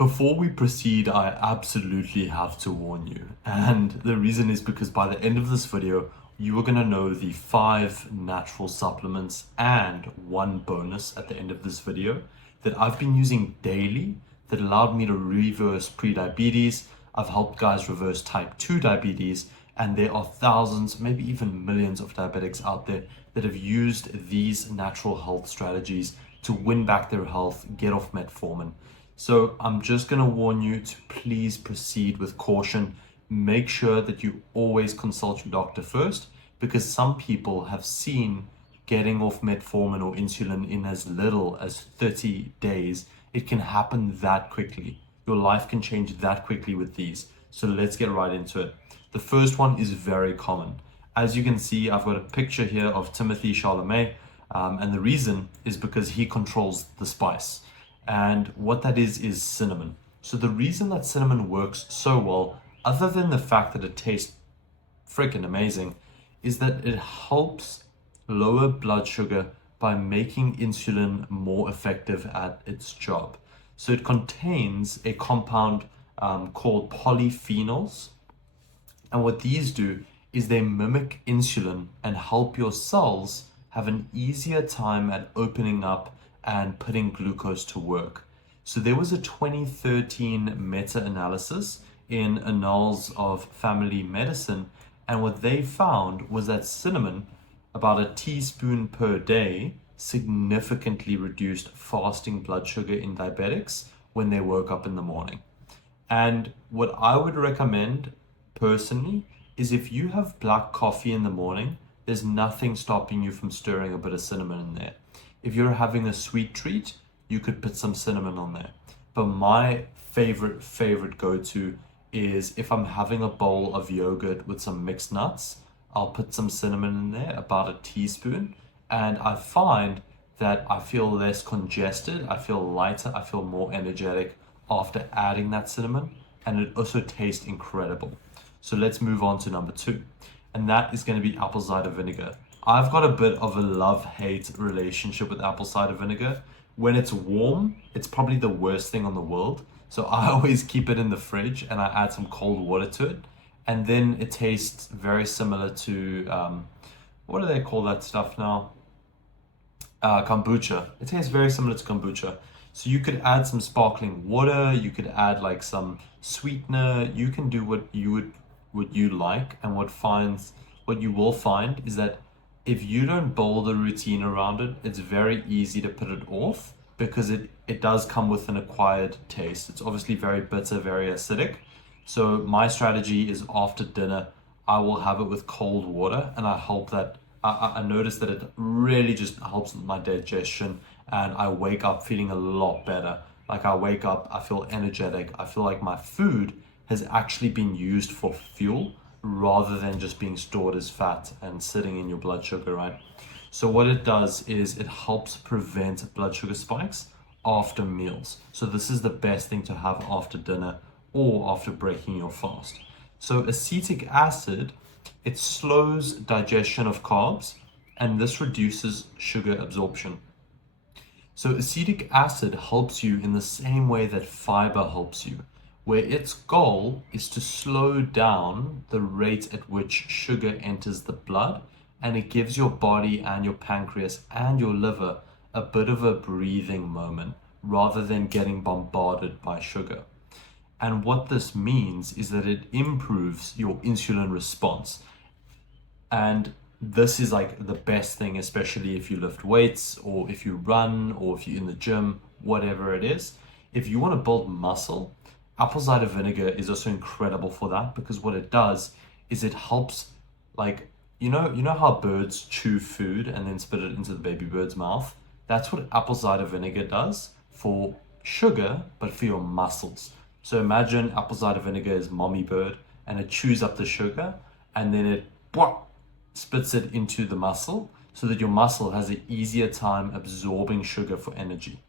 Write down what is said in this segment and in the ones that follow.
Before we proceed, I absolutely have to warn you. And the reason is because by the end of this video, you are going to know the 5 natural supplements and one bonus at the end of this video that I've been using daily that allowed me to reverse prediabetes. I've helped guys reverse type 2 diabetes, and there are thousands, maybe even millions of diabetics out there that have used these natural health strategies to win back their health, get off metformin. So I'm just going to warn you to please proceed with caution. Make sure that you always consult your doctor first, because some people have seen getting off metformin or insulin in as little as 30 days. It can happen that quickly. Your life can change that quickly with these. So let's get right into it. The first one is very common. As you can see, I've got a picture here of Timothy Chalamet, and the reason is because he controls the spice. And what that is cinnamon. So the reason that cinnamon works so well, other than the fact that it tastes freaking amazing, is that it helps lower blood sugar by making insulin more effective at its job. So it contains a compound called polyphenols. And what these do is they mimic insulin and help your cells have an easier time at opening up and putting glucose to work. So there was a 2013 meta-analysis in Annals of Family Medicine, and what they found was that cinnamon, about a teaspoon per day, significantly reduced fasting blood sugar in diabetics when they woke up in the morning. And what I would recommend personally is if you have black coffee in the morning, there's nothing stopping you from stirring a bit of cinnamon in there. If you're having a sweet treat, you could put some cinnamon on there. But my favorite go-to is if I'm having a bowl of yogurt with some mixed nuts, I'll put some cinnamon in there, about a teaspoon, and I find that I feel less congested, I feel lighter, I feel more energetic after adding that cinnamon, and it also tastes incredible. So let's move on to number 2, and that is going to be apple cider vinegar. I've got a bit of a love-hate relationship with apple cider vinegar. When it's warm, it's probably the worst thing on the world. So I always keep it in the fridge and I add some cold water to it. And then it tastes very similar to, what do they call that stuff now? Kombucha. It tastes very similar to kombucha. So you could add some sparkling water, you could add like some sweetener, you can do what you like, and what you will find is that if you don't build a routine around it, it's very easy to put it off because it does come with an acquired taste. It's obviously very bitter, very acidic. So my strategy is after dinner, I will have it with cold water, and I notice that it really just helps with my digestion, and I wake up feeling a lot better. Like I wake up, I feel energetic. I feel like my food has actually been used for fuel rather than just being stored as fat and sitting in your blood sugar, right? So what it does is it helps prevent blood sugar spikes after meals. So this is the best thing to have after dinner or after breaking your fast. So acetic acid, it slows digestion of carbs, and this reduces sugar absorption. So acetic acid helps you in the same way that fiber helps you, where its goal is to slow down the rate at which sugar enters the blood, and it gives your body and your pancreas and your liver a bit of a breathing moment rather than getting bombarded by sugar. And what this means is that it improves your insulin response. And this is like the best thing, especially if you lift weights or if you run or if you're in the gym, whatever it is. If you want to build muscle, apple cider vinegar is also incredible for that, because what it does is it helps, like, you know how birds chew food and then spit it into the baby bird's mouth? That's what apple cider vinegar does for sugar, but for your muscles. So imagine apple cider vinegar is mommy bird, and it chews up the sugar, and then it spits it into the muscle so that your muscle has an easier time absorbing sugar for energy.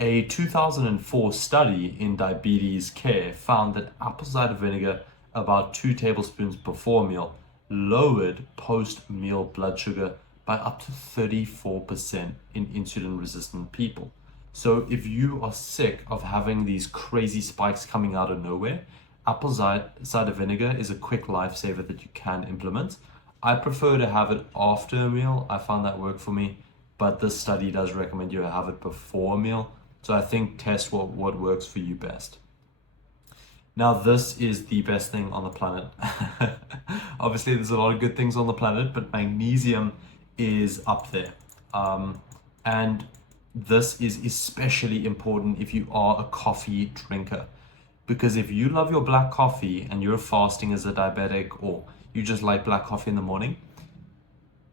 A 2004 study in diabetes care found that apple cider vinegar, about 2 tablespoons before a meal, lowered post-meal blood sugar by up to 34% in insulin-resistant people. So if you are sick of having these crazy spikes coming out of nowhere, apple cider vinegar is a quick lifesaver that you can implement. I prefer to have it after a meal. I found that worked for me, but this study does recommend you have it before a meal. So I think test what works for you best. Now, this is the best thing on the planet. Obviously, there's a lot of good things on the planet, but magnesium is up there. And this is especially important if you are a coffee drinker. Because if you love your black coffee and you're fasting as a diabetic, or you just like black coffee in the morning,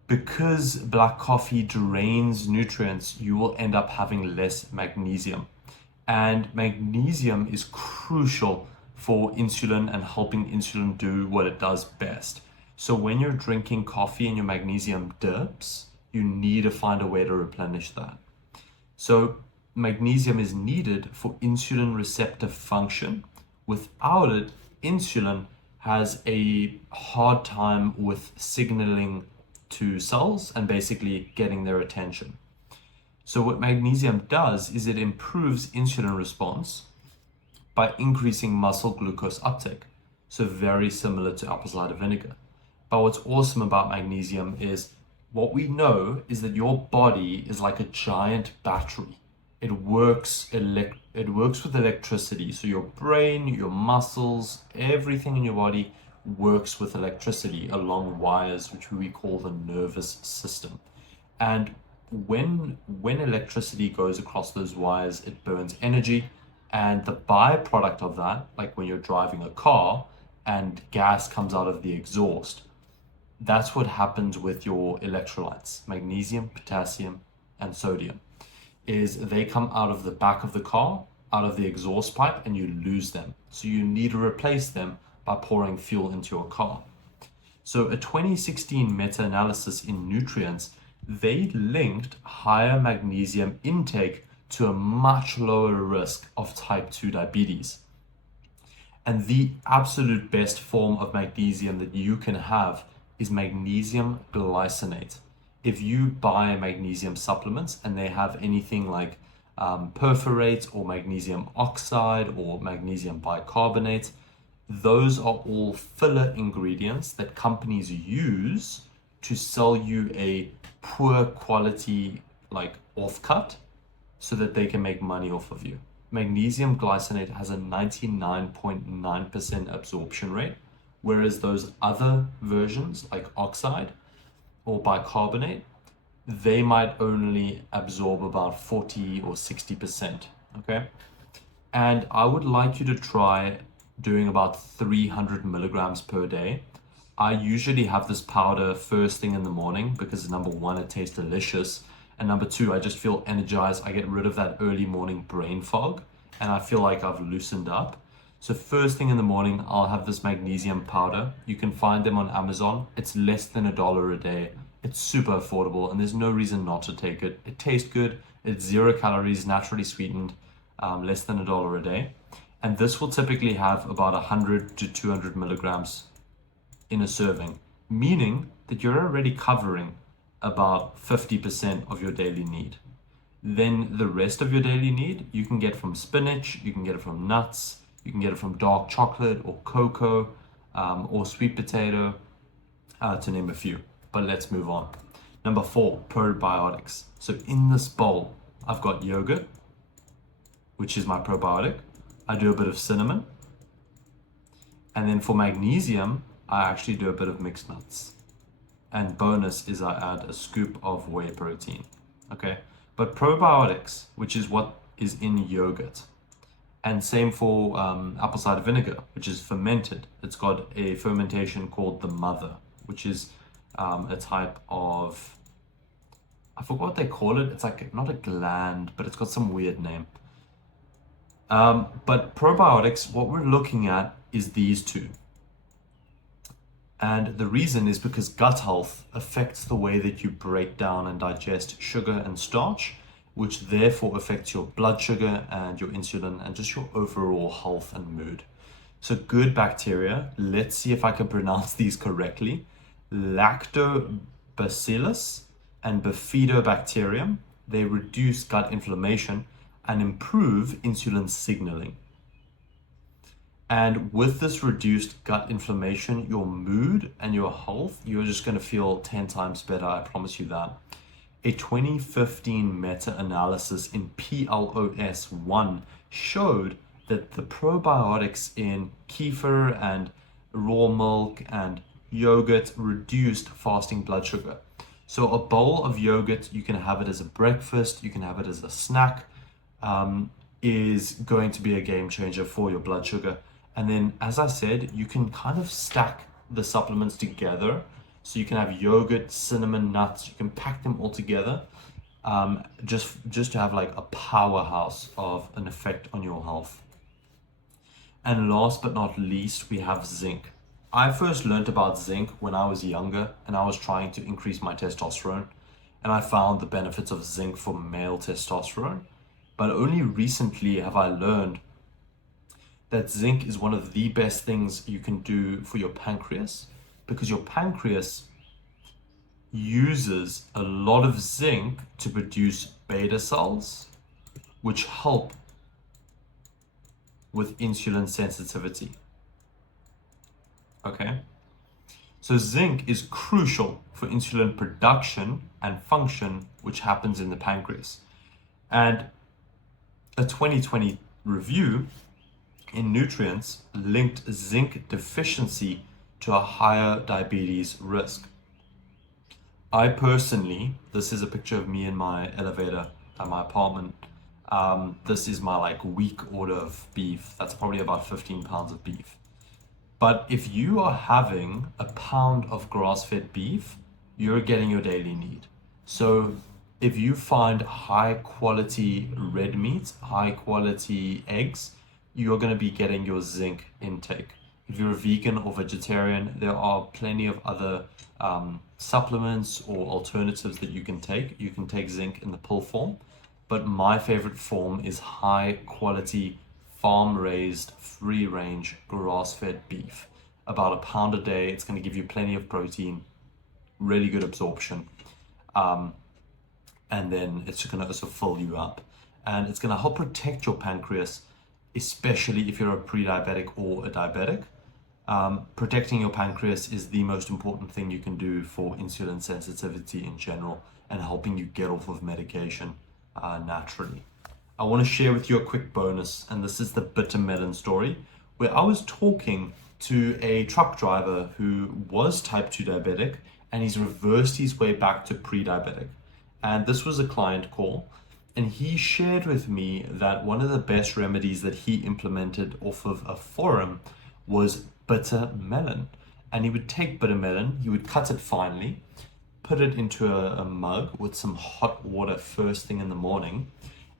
because black coffee drains nutrients, you will end up having less magnesium. And magnesium is crucial for insulin and helping insulin do what it does best. So when you're drinking coffee and your magnesium dips, you need to find a way to replenish that. So magnesium is needed for insulin receptor function. Without it, insulin has a hard time with signaling to cells and basically getting their attention. So what magnesium does is it improves insulin response by increasing muscle glucose uptake. So very similar to apple cider vinegar. But what's awesome about magnesium is what we know is that your body is like a giant battery. It works with electricity. So your brain, your muscles, everything in your body works with electricity along wires, which we call the nervous system. And when electricity goes across those wires, it burns energy. And the byproduct of that, like when you're driving a car and gas comes out of the exhaust, that's what happens with your electrolytes, magnesium, potassium, and sodium, is they come out of the back of the car, out of the exhaust pipe, and you lose them. So you need to replace them by pouring fuel into your car. So a 2016 meta-analysis in Nutrients, they linked higher magnesium intake to a much lower risk of type 2 diabetes. And the absolute best form of magnesium that you can have is magnesium glycinate. If you buy magnesium supplements and they have anything like perforate or magnesium oxide or magnesium bicarbonate, those are all filler ingredients that companies use to sell you a poor quality like offcut so that they can make money off of you. Magnesium glycinate has a 99.9% absorption rate, whereas those other versions like oxide or bicarbonate, they might only absorb about 40 or 60%, okay? And I would like you to try doing about 300 milligrams per day. I usually have this powder first thing in the morning because number one, it tastes delicious. And number two, I just feel energized. I get rid of that early morning brain fog and I feel like I've loosened up. So first thing in the morning, I'll have this magnesium powder. You can find them on Amazon. It's less than $1 a day. It's super affordable and there's no reason not to take it. It tastes good. It's 0 calories, naturally sweetened, less than $1 a day. And this will typically have about 100 to 200 milligrams in a serving, meaning that you're already covering about 50% of your daily need. Then the rest of your daily need, you can get from spinach, you can get it from nuts, you can get it from dark chocolate or cocoa or sweet potato, to name a few. But let's move on. Number 4, probiotics. So in this bowl, I've got yogurt, which is my probiotic. I do a bit of cinnamon. And then for magnesium, I actually do a bit of mixed nuts. And bonus is I add a scoop of whey protein, okay? But probiotics, which is what is in yogurt, and same for apple cider vinegar, which is fermented. It's got a fermentation called the mother, which is a type of, I forgot what they call it. It's like not a gland, but it's got some weird name. But probiotics, what we're looking at is these two. And the reason is because gut health affects the way that you break down and digest sugar and starch, which therefore affects your blood sugar and your insulin and just your overall health and mood. So good bacteria, let's see if I can pronounce these correctly. Lactobacillus and Bifidobacterium, they reduce gut inflammation and improve insulin signaling. And with this reduced gut inflammation, your mood and your health, you're just going to feel 10 times better. I promise you that. A 2015 meta-analysis in PLOS1 showed that the probiotics in kefir and raw milk and yogurt reduced fasting blood sugar. So a bowl of yogurt, you can have it as a breakfast, you can have it as a snack, is going to be a game changer for your blood sugar. And then, as I said, you can kind of stack the supplements together. So you can have yogurt, cinnamon, nuts, you can pack them all together, just to have like a powerhouse of an effect on your health. And last but not least, we have zinc. I first learned about zinc when I was younger and I was trying to increase my testosterone, and I found the benefits of zinc for male testosterone. But only recently have I learned that zinc is one of the best things you can do for your pancreas, because your pancreas uses a lot of zinc to produce beta cells, which help with insulin sensitivity. Okay? So zinc is crucial for insulin production and function, which happens in the pancreas. And a 2020 review in Nutrients linked zinc deficiency to a higher diabetes risk. I personally, this is a picture of me in my elevator at my apartment. This is my like week order of beef. That's probably about 15 pounds of beef. But if you are having a pound of grass-fed beef, you're getting your daily need. So if you find high quality red meat, high quality eggs, you're going to be getting your zinc intake. If you're a vegan or vegetarian, there are plenty of other supplements or alternatives that you can take. You can take zinc in the pill form, but my favorite form is high quality farm-raised, free-range, grass-fed beef. About a pound a day. It's going to give you plenty of protein, really good absorption, and then it's going to also fill you up. And it's going to help protect your pancreas, especially if you're a pre-diabetic or a diabetic. Protecting your pancreas is the most important thing you can do for insulin sensitivity in general and helping you get off of medication naturally. I want to share with you a quick bonus, and this is the bitter melon story, where I was talking to a truck driver who was type 2 diabetic and he's reversed his way back to pre-diabetic. And this was a client call, and he shared with me that one of the best remedies that he implemented off of a forum was bitter melon. And he would take bitter melon, he would cut it finely, put it into a mug with some hot water first thing in the morning,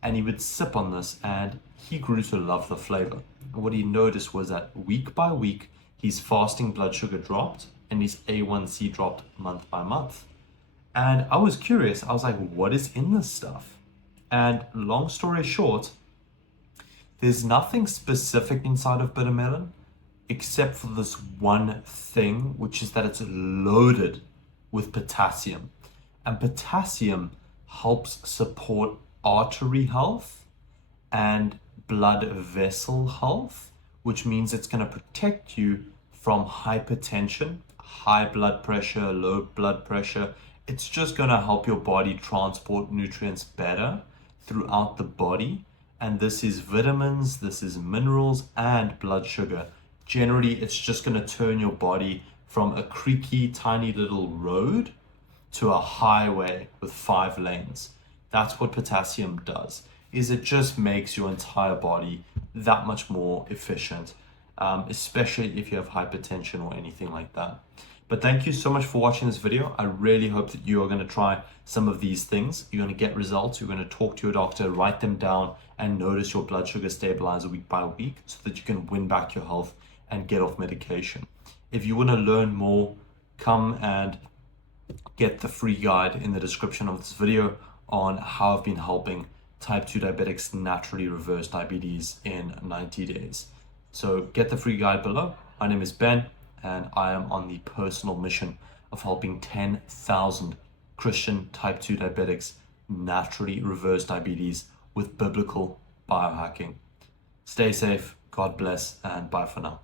and he would sip on this, and he grew to love the flavor. And what he noticed was that week by week, his fasting blood sugar dropped and his A1C dropped month by month. And I was curious. I was like, what is in this stuff? And long story short, there's nothing specific inside of bitter melon except for this one thing, which is that it's loaded with potassium. And potassium helps support artery health and blood vessel health, which means it's going to protect you from hypertension, high blood pressure, low blood pressure. It's just going to help your body transport nutrients better throughout the body. And this is vitamins, this is minerals, and blood sugar. Generally, it's just going to turn your body from a creaky, tiny little road to a highway with 5 lanes. That's what potassium does, is it just makes your entire body that much more efficient, especially if you have hypertension or anything like that. But thank you so much for watching this video. I really hope that you are going to try some of these things. You're going to get results. You're going to talk to your doctor, write them down, and notice your blood sugar stabilizer week by week so that you can win back your health and get off medication. If you want to learn more, come and get the free guide in the description of this video on how I've been helping type 2 diabetics naturally reverse diabetes in 90 days. So get the free guide below. My name is Ben, and I am on the personal mission of helping 10,000 Christian type 2 diabetics naturally reverse diabetes with biblical biohacking. Stay safe, God bless, and bye for now.